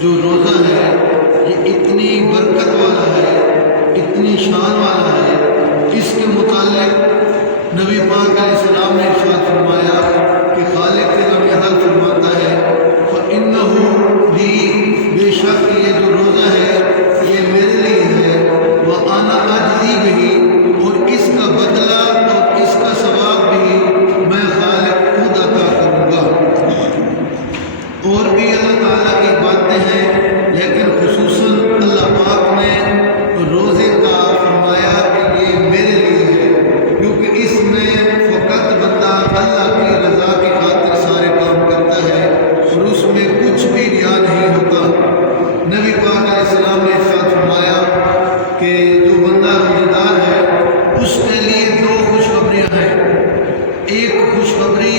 جو روزہ ہے یہ اتنی برکت والا ہے، اتنی شان والا ہے، اس کے متعلق نبی پاک علیہ السلام نے ارشاد فرمایا کہ خالق رب العزت فرماتا ہے فَإِنَّهُ لِي، بے شک یہ جو روزہ ہے یہ میرے لیے ہے، وَأَنَا أَجْزِي بِهِ، اور اس کا بدلہ اور اس کا ثواب بھی میں خالق خود عطا کروں گا۔ اور بھی اللہ تعالیٰ کی باتیں ہیں، لیکن خصوصاً اللہ پاک نے روزے کا فرمایا کہ یہ میرے لیے ہے، کیونکہ اس میں فقط بندہ اللہ کی رضا کی خاطر سارے کام کرتا ہے اور اس میں کچھ بھی ریا نہیں ہوتا۔ نبی پاک علیہ السلام نے ارشاد فرمایا کہ جو بندہ روزہ دار ہے اس کے لیے دو خوشخبریاں ہیں۔ ایک خوشخبری